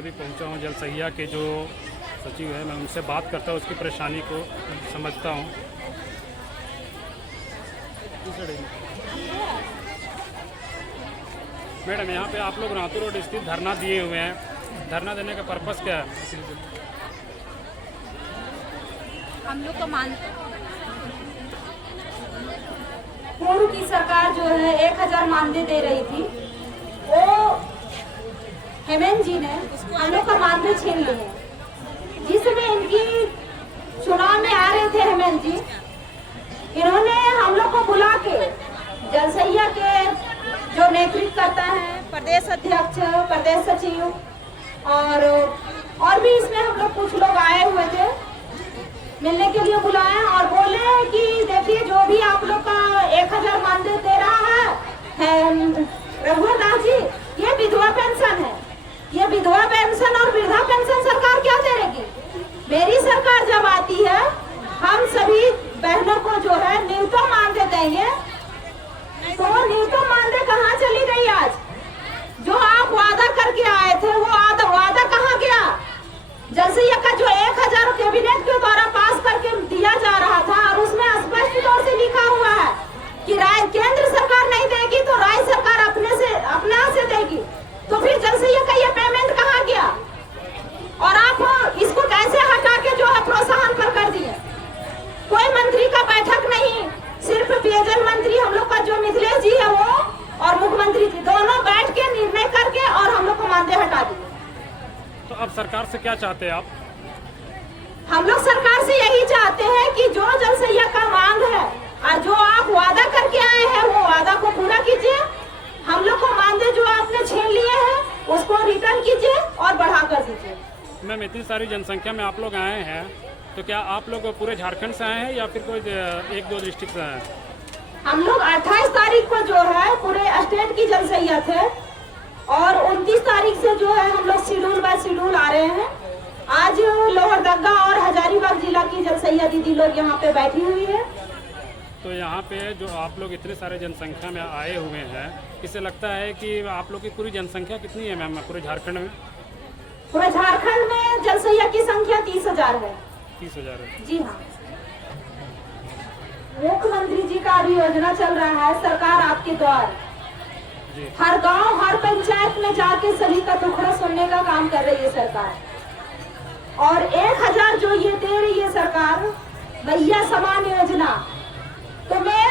अभी पहुंचा हूं जलसहिया के जो सचिव है, मैं उनसे बात करता हूं, उसकी परेशानी को समझता हूं। मैडम, यहाँ पे आप लोग रातू रोड स्थित धरना दिए हुए हैं, धरना देने का पर्पस क्या है? हम लोग तो मानते पूर्व की सरकार जो है 1000 मानदेय दे रही थी, वो हेमंत जी ने हम लोग का मानदेय छीन लिए। जिसमें इनकी चुनाव में आ रहे थे हेमंत जी, इन्होंने हम लोग को बुला के जलसहिया के जो नेतृत्व करता है प्रदेश अध्यक्ष, प्रदेश सचिव और भी इसमें हम लोग कुछ लोग आए हुए थे, मिलने के लिए बुलाया और बोले कि देखिए जो भी आप लोग का 1000 मानदेय दे रहा है रघुवर दास जी, ये विधवा पेंशन है, ये विधवा पेंशन और वृद्धा पेंशन सरकार क्या देगी? मेरी सरकार जब आती है हम सभी बहनों को जो है न्यूनतम मानदेय देंगे। तो न्यूनतम मानदेय कहाँ चली गई? आज जो आप वादा करके आए थे वो वादा कहाँ गया? जलसहिया का जो 1000 कैबिनेट के द्वारा पास करके दिया जा रहा था और उसमें स्पष्ट तौर से लिखा हुआ है कि केंद्र सरकार नहीं देगी तो राज्य सरकार अपने से देगी, तो फिर जलसहिया का ये पेमेंट कहाँ गया? और आप इसको कैसे हटा के जो है प्रोत्साहन पर कर दिए? कोई मंत्री का बैठक नहीं, सिर्फ पेयजल मंत्री हम लोग का जो मिथिलेश जी है वो और मुख्यमंत्री जी दोनों बैठ के निर्णय करके और हम लोग को मानदेय हटा दिए। तो अब सरकार से क्या चाहते हैं आप? हम लोग सरकार से यही चाहते हैं कि जो जलसहिया का मांग है और जो आप वादा करके आए हैं वो वादा को पूरा कीजिए। हम लोग को मानदेय जो आपने छीन लिए हैं उसको रिटर्न कीजिए और बढ़ा कर दीजिए। मैम, इतनी सारी जनसंख्या में आप लोग आए हैं, तो क्या आप लोग पूरे झारखंड से आए हैं या फिर कोई 1-2 डिस्ट्रिक्ट से आए हैं? हम लोग 28 तारीख को जो है पूरे स्टेट की जलसहिया थे और 29 तारीख से जो है हम लोग शेड्यूल बाय शेड्यूल आ रहे हैं। आज लोहरदगा और हजारीबाग जिला की जलसहिया दीदी लोग यहाँ पे बैठी हुई है। तो यहाँ पे जो आप लोग इतने सारे जनसंख्या में आए हुए हैं, इससे लगता है कि आप लोग की पूरी जनसंख्या कितनी है मैम पूरे झारखंड में? पूरे झारखंड में जलसहिया की संख्या 30,000 है। 30,000 है? जी हाँ। मुख्यमंत्री जी का अभी योजना चल रहा है सरकार आपके द्वार, हर गांव हर पंचायत में जाके सभी का दुखड़ा सुनने का काम कर रही है सरकार। और 1000 जो ये दे रही है सरकार भैया समान योजना, तो मैं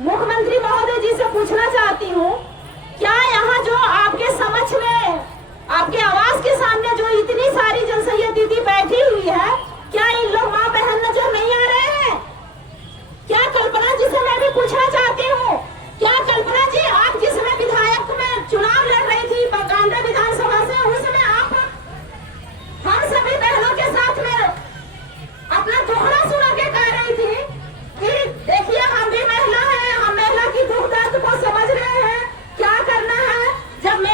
मुख्यमंत्री महोदय जी से पूछना चाहती हूँ, क्या यहाँ जो आपके समक्ष में आपके आवास के सामने जो इतनी सारी जलसहिया दीदी बैठी हुई है, क्या इन लोग माँ बहन नजर नहीं आ रहे हैं? क्या कल्पना जी से मैं भी पूछना चाहती हूँ, क्या कल्पना जी आप जिसमें विधायक में चुनाव लड़ रही थी कांडा विधानसभा से, उसमें आप हम सभी बहनों के साथ में अपना दुखड़ा सुना के कह रही थी कि देखिए हम भी महिला हैं, हम महिला की दुख दर्द को समझ रहे हैं, क्या करना है। जब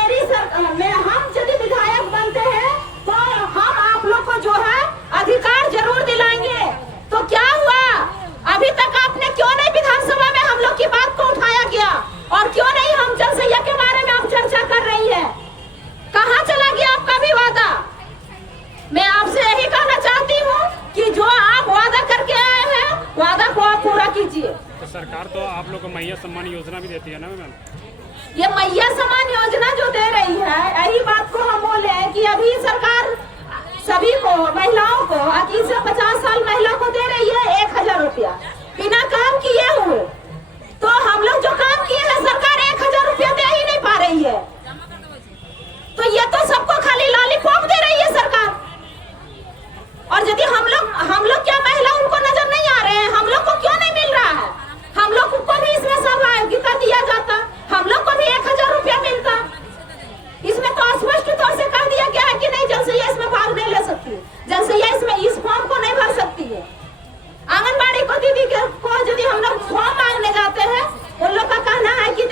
हम यदि विधायक बनते हैं तो हम आप लोग को जो है अधिकार जरूर दिलाएंगे। तो क्या हुआ? अभी तक आपने क्यों नहीं विधानसभा में हम लोग की बात को उठाया गया और क्यों नहीं हम जलसहिया के बारे में आप चर्चा कर रही है? कहाँ चला गया आपका भी वादा? मैं आपसे यही कहना चाहती हूँ कि जो आप वादा करके आए हैं वादा को आप पूरा कीजिए। तो सरकार तो आप लोग को मैया सम्मान योजना भी देती है ना मैम? ये मैया सम्मान योजना जो दे रही है, यही बात को हम बोले हैं कि अभी सरकार सभी को महिलाओं को 21 से 50 साल महिला को दे रही है 1000 रुपया बिना काम किए हुए। तो हम लोग जो काम किए हैं सरकार 1000 रुपया दे ही नहीं पा रही है, तो ये तो सबको खाली लॉलीपॉप दे रही है सरकार। और यदि हम लोग क्या महिला उनको नजर नहीं आ रहे हैं? हम लोग को क्यों नहीं मिल रहा है? हम लोग को भी इसमें सहभागिता दिया जाता, हम लोग को भी 1000 रुपया मिलता। इसमें तो स्पष्ट तौर से कह दिया गया है कि नहीं जलसहिया इसमें भाग नहीं ले सकती है, जलसहिया इसमें इस फॉर्म को नहीं भर सकती है। आंगनबाड़ी को दीदी को यदि हम लोग फॉर्म मांगने जाते हैं, उन लोग का कहना है कि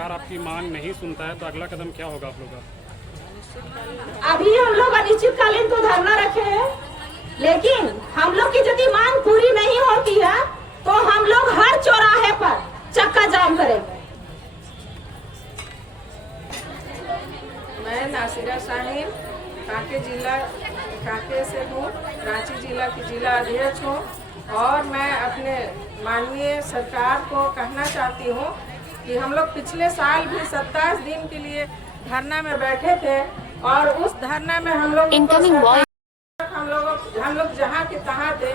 सरकार आपकी मांग नहीं सुनता है तो अगला कदम क्या होगा आप लोग का? अभी हम लोग अनिश्चितकालीन तो धरना रखे हैं, लेकिन हम लोग की यदि मांग पूरी नहीं होती है तो हम लोग हर चौराहे पर चक्का जाम करेंगे। मैं नासिरा साहिब कांके से हूँ, रांची जिला की जिला अध्यक्ष हूँ और मैं अपने माननीय सरकार को कहना चाहती हूँ कि हम लोग पिछले साल भी 27 दिन के लिए धरना में बैठे थे और उस धरना में हम लोग जहाँ के तहाँ थे।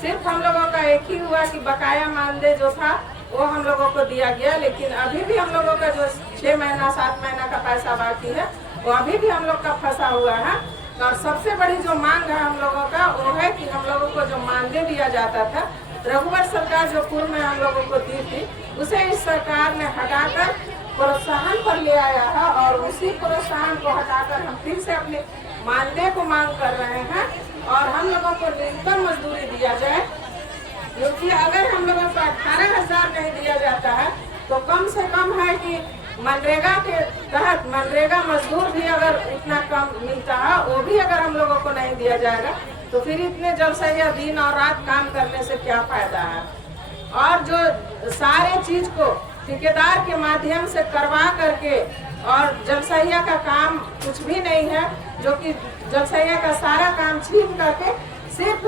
सिर्फ हम लोगों का एक ही हुआ कि बकाया मानदेय जो था वो हम लोगों को दिया गया, लेकिन अभी भी हम लोगों का जो 6 महीना 7 महीना का पैसा बाकी है वो अभी भी हम लोग का फंसा हुआ है। और सबसे बड़ी जो मांग है हम लोगों का वो है कि हम लोगों को जो मानदेय दिया जाता था, रघुवर सरकार जो पूर्व में हम लोगों को दी थी, उसे इस सरकार ने हटाकर प्रोत्साहन पर ले आया है और उसी प्रोत्साहन को हटाकर हम फिर से अपने मानदेय को मांग कर रहे हैं और हम लोगों को न्यूनतम मजदूरी दिया जाए, क्योंकि अगर हम लोगों को 18,000 नहीं दिया जाता है तो कम से कम है कि मनरेगा के तहत मनरेगा मजदूर भी अगर इतना कम मिलता है वो भी अगर हम लोगों को नहीं दिया जाएगा तो फिर इतने जलसहिया दिन और रात काम करने से क्या फायदा है। और जो सारे चीज को ठेकेदार के माध्यम से करवा करके और जलसहिया का काम कुछ भी नहीं है, जो कि जलसहिया का सारा काम छीन करके सिर्फ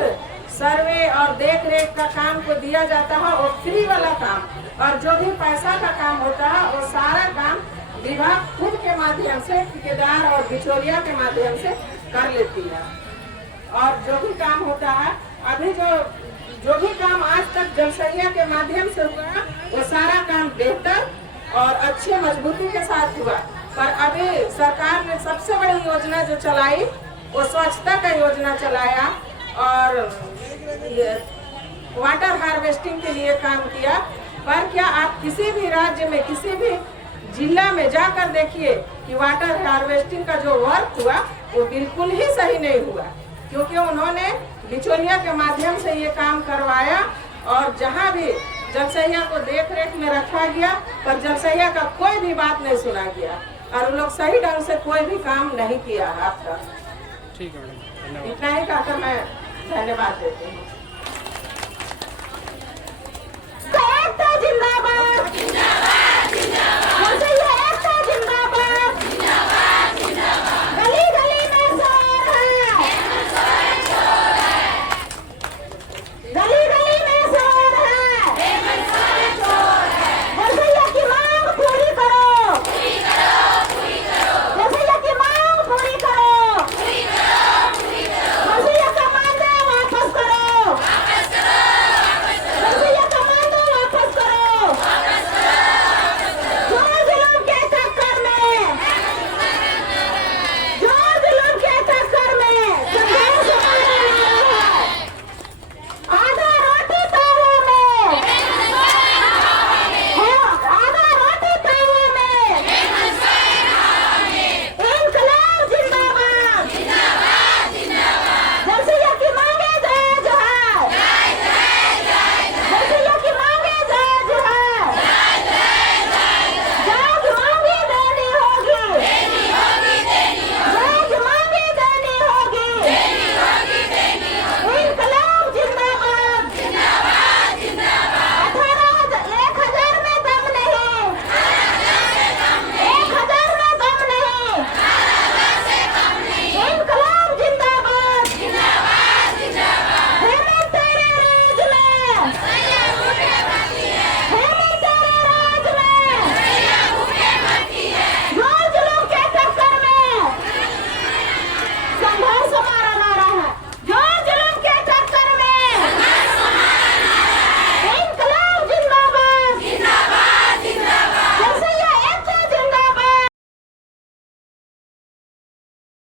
सर्वे और देख रेख का काम को दिया जाता है, वो फ्री वाला काम, और जो भी पैसा का काम होता है वो सारा काम विभाग खुद के माध्यम से ठेकेदार और बिचौलिया के माध्यम से कर लेती है। और जो भी काम होता है अभी जो भी काम आज तक जलसहिया के माध्यम से हुआ वो सारा काम बेहतर और अच्छे मजबूती के साथ हुआ। पर अभी सरकार ने सबसे बड़ी योजना जो चलाई वो स्वच्छता का योजना चलाया और वाटर हार्वेस्टिंग के लिए काम किया। पर क्या आप किसी भी राज्य में किसी भी जिला में जाकर देखिए कि वाटर हार्वेस्टिंग का जो वर्क हुआ वो बिल्कुल ही सही नहीं हुआ, क्योंकि उन्होंने बिचौलिया के माध्यम से ये काम करवाया और जहाँ भी जलसहिया को देख रेख में रखा गया पर जलसहिया का कोई भी बात नहीं सुना गया और उन लोग सही ढंग से कोई भी काम नहीं किया है अब तक। ठीक है मैडम, धन्यवाद। इतना ही कहकर मैं धन्यवाद देती हूँ।